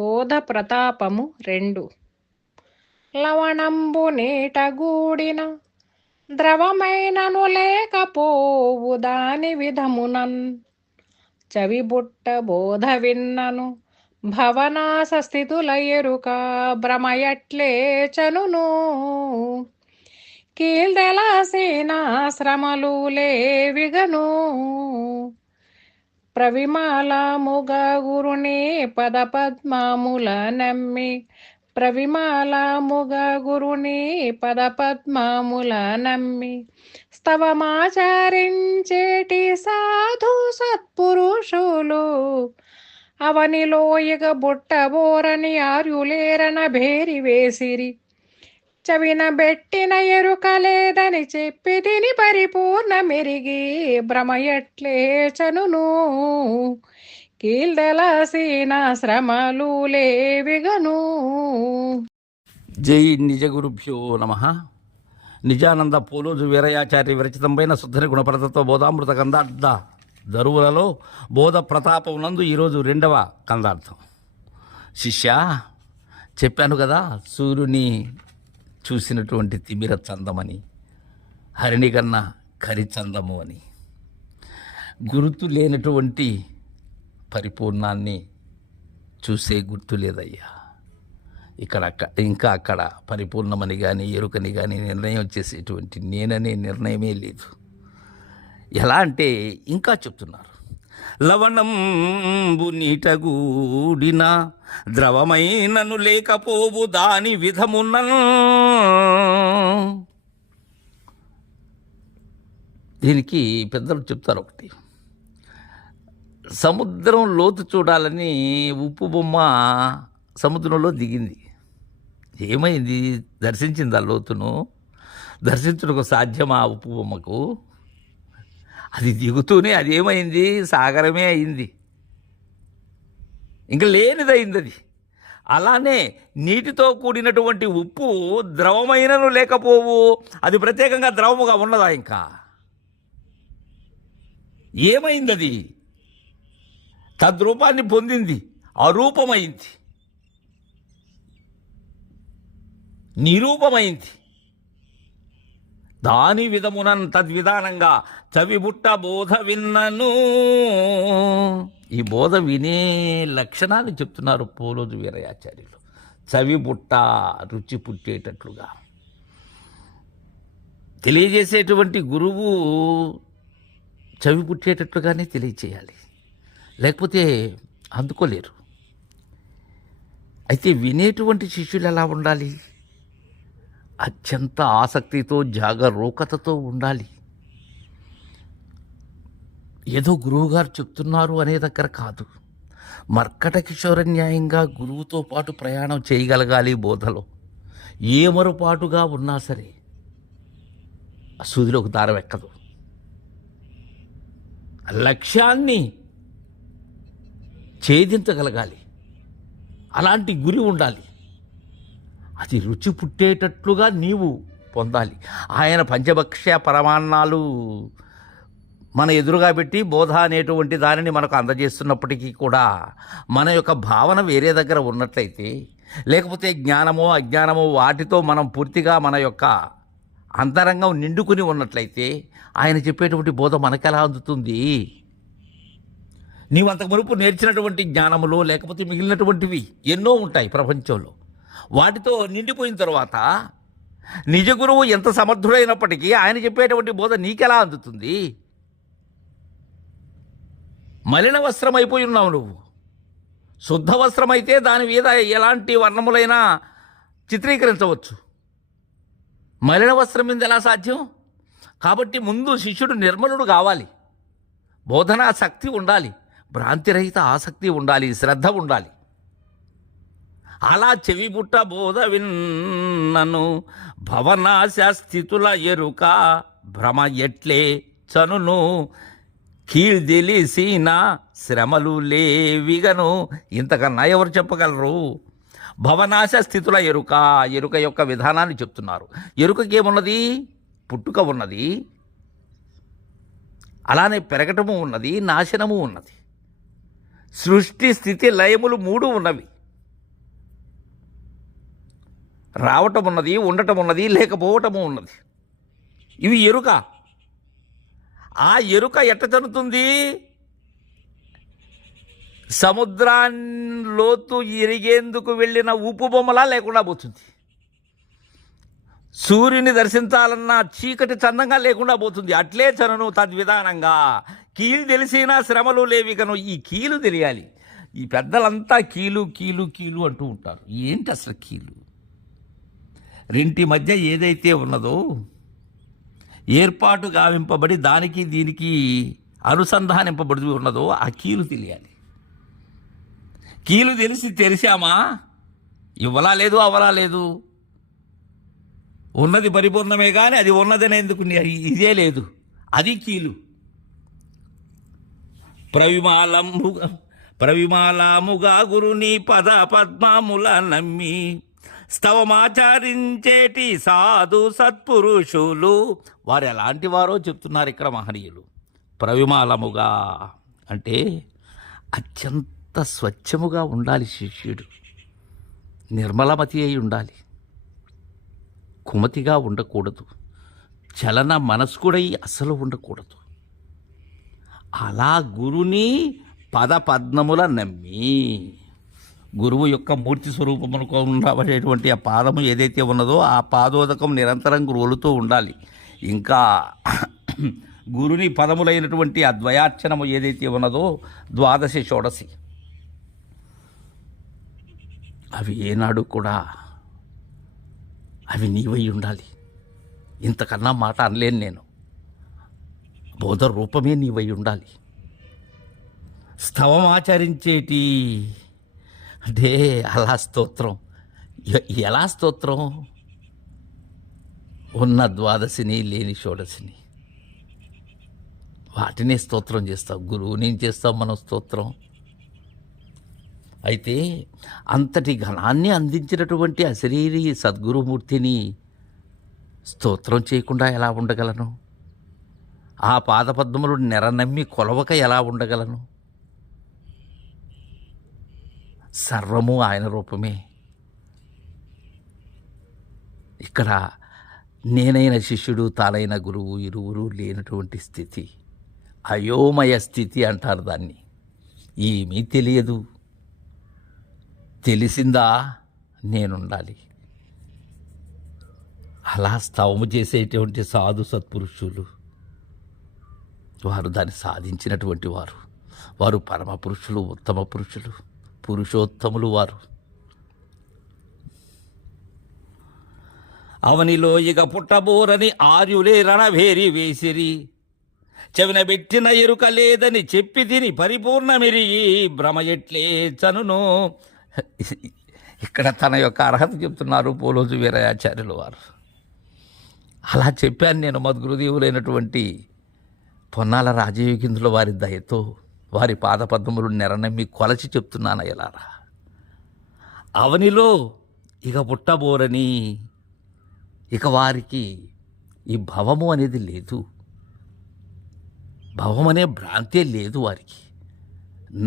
బోధ ప్రతాపము 2 లవణంబు నీట గూడిన ద్రవమైనను లేకపోవు దాని విధమునన్ చవిబుట్ట బోధ విన్నను భవనాస స్థితుల ఎరుక భ్రమయట్లే చనును కీల్దెలాసీనాశ్రమలు లేవిగను ప్రవిమాలముగ గురుని పదపద్మముల నమ్మి ప్రవిమాలముగ గురుని పదపద్మముల నమ్మి స్తవమాచరించేటి సాధు సత్పురుషులు అవనిలో ఇక బుట్టబోరని ఆర్యులేరన భేరి వేసిరి చవిన బెట్టిన ఎరుక లేదని చెప్పి తిని పరిపూర్ణ మెరిగి భ్రమయట్లే చనును కీల్దెలసిన శ్రమలు లేవిగను. జై నిజ గురుభ్యో నమ. నిజానంద పోలోజు వీరయాచార్య విరచితమైన శుద్ధని గుణపరతత్వ బోధామృత కందార్థ దరువులలో బోధ ప్రతాపం నందు ఈరోజు 2వ కందార్థం. శిష్య, చెప్పాను కదా సూర్యుని చూసినటువంటి తిమిర చందమని, హరిణి కన్నా కరి చందము అని. గుర్తు లేనటువంటి పరిపూర్ణాన్ని చూసే గుర్తు లేదయ్యా. ఇంకా అక్కడ పరిపూర్ణమని కానీ ఎరుకని కానీ నిర్ణయం చేసేటువంటి నేననే నిర్ణయమే లేదు. ఎలా అంటే ఇంకా చెప్తున్నారు, లవణంబు నీటగూడిన ద్రవమైనను లేకపోవు దాని విధమున. దీనికి పెద్దలు చెప్తారు ఒకటి. సముద్రం లోతు చూడాలని ఉప్పు బొమ్మ సముద్రంలో దిగింది. ఏమైంది? దర్శించింది ఆ లోతును? దర్శించుటకు సాధ్యమా ఉప్పు బొమ్మకు? అది దిగుతూనే అదేమైంది? సాగరమే అయింది, ఇంకా లేనిదైంది అది. అలానే నీటితో కూడినటువంటి ఉప్పు ద్రవమైనను లేకపోవు, అది ప్రత్యేకంగా ద్రవముగా ఉన్నదా? ఇంకా ఏమైంది? అది తద్రూపాన్ని పొందింది, అరూపమైంది, నిరూపమైంది. దాని విధమునన్ తద్విధానంగా చవిబుట్ట బోధ విన్నను. ఈ బోధ వినే లక్షణాన్ని చెప్తున్నారు పోలోజు వీరయాచార్యులు. చవిబుట్ట, రుచి పుట్టేటట్లుగా తెలియజేసేటువంటి గురువు చవి పుట్టేటట్లుగానే తెలియచేయాలి, లేకపోతే అందుకోలేరు. అయితే వినేటువంటి శిష్యులు ఎలా ఉండాలి? అత్యంత ఆసక్తితో జాగరూకతతో ఉండాలి. ఏదో గురువుగారు చెప్తున్నారు అనే దగ్గర కాదు, మర్కట కిషోర న్యాయంగా గురువుతో పాటు ప్రయాణం చేయగలగాలి. బోధలో ఏ మరుపాటుగా ఉన్నా సరే ఆ సూదిలోకి దారం ఎక్కదు. లక్ష్యాన్ని ఛేదించగలగాలి, అలాంటి గురి ఉండాలి. అది రుచి పుట్టేటట్లుగా నీవు పొందాలి. ఆయన పంచభక్ష పరమాన్నాలు మన ఎదురుగా పెట్టి బోధ అనేటువంటి దానిని మనకు అందజేస్తున్నప్పటికీ కూడా మన యొక్క భావన వేరే దగ్గర ఉన్నట్లయితే, లేకపోతే జ్ఞానమో అజ్ఞానమో వాటితో మనం పూర్తిగా మన యొక్క అంతరంగం నిండుకుని ఉన్నట్లయితే ఆయన చెప్పేటువంటి బోధ మనకెలా అందుతుంది? నీవు అంతకు మునుపు నేర్చినటువంటి జ్ఞానములు లేకపోతే మిగిలినటువంటివి ఎన్నో ఉంటాయి ప్రపంచంలో. వాటితో నిండిపోయిన తర్వాత నిజ గురువు ఎంత సమర్థుడైనప్పటికీ ఆయన చెప్పేటువంటి బోధ నీకెలా అందుతుంది? మలిన వస్త్రం అయిపోయి ఉన్నావు నువ్వు. శుద్ధ వస్త్రం అయితే దాని మీద ఎలాంటి వర్ణములైనా చిత్రీకరించవచ్చు. మలిన వస్త్రం మీద ఎలా సాధ్యం? కాబట్టి ముందు శిష్యుడు నిర్మలుడు కావాలి, బోధనా శక్తి ఉండాలి, భ్రాంతిరహిత ఆసక్తి ఉండాలి, శ్రద్ధ ఉండాలి. అలా చెవిబుట్ట బోధ విన్నను భవనాశ స్థితుల ఎరుక భ్రమ ఎట్లే చనును కీల్దెలిసిన శ్రమలు లేవిగను. ఇంతకన్నా ఎవరు చెప్పగలరు? భవనాశ స్థితుల ఎరుక, ఎరుక యొక్క విధానాన్ని చెప్తున్నారు. ఎరుకకేమున్నది? పుట్టుక ఉన్నది, అలానే పెరగటము ఉన్నది, నాశనము ఉన్నది. సృష్టి స్థితి లయములు 3 ఉన్నవి. రావటం ఉన్నది, ఉండటం ఉన్నది, లేకపోవటము ఉన్నది. ఇవి ఎరుక. ఆ ఎరుక ఎట్ట చెందుతుంది? సముద్రాల్లోతు ఎరిగేందుకు వెళ్ళిన ఉప్పు బొమ్మలా లేకుండా పోతుంది. సూర్యుని దర్శించాలన్నా చీకటి చందంగా లేకుండా పోతుంది. అట్లే చనును తద్విధానంగా కీలు తెలిసినా శ్రమలు లేవికను. ఈ కీలు తెలియాలి. ఈ పెద్దలంతా కీలు కీలు కీలు అంటూ ఉంటారు. ఏంటి అసలు కీలు? రెంటి మధ్య ఏదైతే ఉన్నదో ఏర్పాటు గావింపబడి దానికి దీనికి అనుసంధానింపబడి ఉన్నదో ఆ కీలు తెలియాలి. కీలు తెలిసామా? ఇవ్వలా లేదు, అవలా లేదు. ఉన్నది పరిపూర్ణమే కానీ అది ఉన్నదనేందుకు ఇదే లేదు. అది కీలు. ప్రవిమాలముగా గురుని పద పద్మముల నమ్మి స్తవమాచరించేటి సాధు సత్పురుషులు వారు ఎలాంటి వారో చెప్తున్నారు ఇక్కడ మహనీయులు. ప్రవిమాలముగా అంటే అత్యంత స్వచ్ఛముగా ఉండాలి శిష్యుడు. నిర్మలమతి అయి ఉండాలి. కుమతిగా ఉండకూడదు. చలన మనస్కుడై అసలు ఉండకూడదు. అలా గురుని పదపద్మముల నమ్మి, గురువు యొక్క మూర్తి స్వరూపమునకు ఉండబడేటువంటి ఆ పాదము ఏదైతే ఉన్నదో ఆ పాదోదకం నిరంతరం గురువులతో ఉండాలి. ఇంకా గురుని పదములైనటువంటి ఆ ద్వయార్చనము ఏదైతే ఉన్నదో ద్వాదశి షోడశి, అవి ఏనాడు కూడా అవి నీవై ఉండాలి. ఇంతకన్నా మాట అనలేను నేను. బోధ రూపమే నీవై ఉండాలి. స్తవం ఆచరించేటి అంటే అలా స్తోత్రం. ఎలా స్తోత్రం? ఉన్న ద్వాదశిని లేని షోడశిని వాటినే స్తోత్రం చేస్తాం. గురువుని చేస్తాం మనం స్తోత్రం. అయితే అంతటి ఘనాన్ని అందించినటువంటి అశరీరి సద్గురుమూర్తిని స్తోత్రం చేయకుండా ఎలా ఉండగలను? ఆ పాదపద్మములు నెరనమ్మి కొలవక ఎలా ఉండగలను? సర్వము ఆయన రూపమే. ఇక్కడ నేనైన శిష్యుడు, తానైన గురువు ఇరువురు లేనటువంటి స్థితి, అయోమయ స్థితి అంటారు దాన్ని. ఏమీ తెలియదు. తెలిసిందా నేనుండాలి. అలా స్తవము చేసేటువంటి సాధు సత్పురుషులు వారు దాన్ని సాధించినటువంటి వారు. వారు పరమ పురుషులు, ఉత్తమ పురుషులు, పురుషోత్తములు వారు. అవనిలో ఇక పుట్టబోరని ఆర్యులే రణభేరి వేసిరి, చెవిన పెట్టిన ఎరుక లేదని చెప్పి తిని పరిపూర్ణమిరిగి భ్రమ ఎట్లే చనును. ఇక్కడ తన యొక్క అర్హత చెప్తున్నారు పోలోజు వీరయాచార్యులు వారు. అలా చెప్పాను నేను. మద్గురుదేవులైనటువంటి పొన్నాల రాజయోగింద్రుల వారి దయతో వారి పాదపద్మములు నెరనమ్మి కొలచి చెప్తున్నాను. ఎలారా అవనిలో ఇక పుట్టబోరని, ఇక వారికి ఈ భవము అనేది లేదు. భవం అనే భ్రాంతే లేదు వారికి.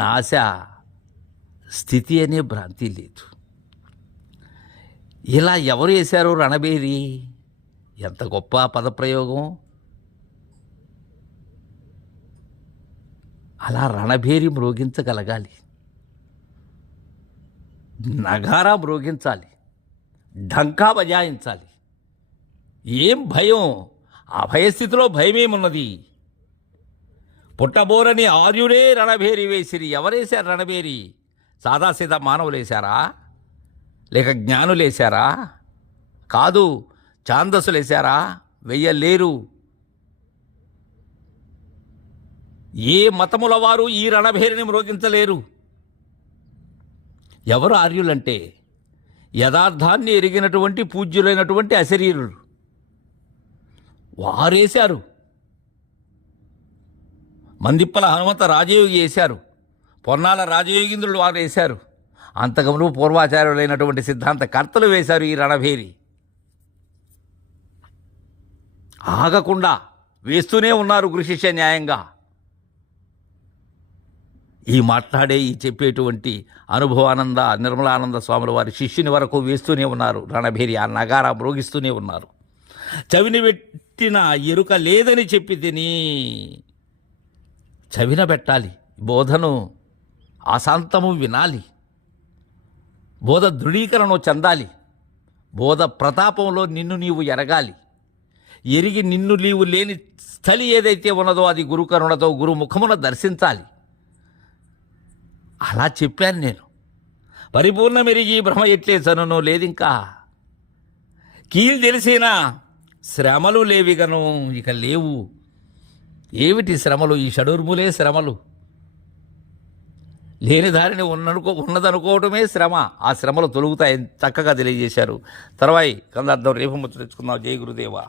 నాశ స్థితి అనే భ్రాంతి లేదు. ఇలా ఎవరు వేశారు రణబేరి? ఎంత గొప్ప పదప్రయోగం! అలా రణభేరి మ్రోగించగలగాలి. నగారా మ్రోగించాలి. ఢంకా బజాయించాలి. ఏం భయం? అభయస్థితిలో భయమేమున్నది? పుట్టబోరని ఆర్యుడే రణభేరి వేసిరి. ఎవరేశారు రణభేరి? సాదాసీదా మానవులు వేశారా? లేక జ్ఞానులు వేశారా? కాదు. ఛాందసులు వేశారా? వెయ్యలేరు. ఏ మతముల వారు ఈ రణభేరిని మ్రోగించలేరు. ఎవరు ఆర్యులంటే యథార్థాన్ని ఎరిగినటువంటి పూజ్యులైనటువంటి అశరీరులు వారేశారు. మందిప్పల హనుమంత రాజయోగి వేశారు. పొన్నాల రాజయోగీంద్రులు వారు వేశారు. అంతకమును పూర్వాచార్యులైనటువంటి సిద్ధాంత కర్తలు వేశారు ఈ రణభేరి. ఆగకుండా వేస్తూనే ఉన్నారు గురు శిష్య న్యాయంగా. ఈ మాట్లాడే ఈ చెప్పేటువంటి అనుభవానంద నిర్మలానంద స్వాముల వారి శిష్యుని వరకు వేస్తూనే ఉన్నారు. రణభేరి ఆ నగారా మ్రోగిస్తూనే ఉన్నారు. చవిని పెట్టిన ఎరుక లేదని చెప్పి తిని చవిన పెట్టాలి. బోధను ఆశాంతము వినాలి. బోధ దృఢీకరణను చెందాలి. బోధ ప్రతాపంలో నిన్ను నీవు ఎరగాలి. ఎరిగి నిన్ను నీవు లేని స్థలి ఏదైతే ఉన్నదో అది గురుకరుణతో గురుముఖమున దర్శించాలి. అలా చెప్పాను నేను. పరిపూర్ణమెరిగి భ్రమ ఎట్లే చనును లేదింకా. కీలు తెలిసినా శ్రమలు లేవిగను ఇక లేవు. ఏమిటి శ్రమలు? ఈ షడూర్ములే శ్రమలు. లేని దారిని ఉన్నదనుకోవటమే శ్రమ. ఆ శ్రమలు తొలుగుతాయని చక్కగా తెలియజేశారు. తర్వాయి కందార్థం రేపు ముచ్చరించుకుందాం. జై గురుదేవా.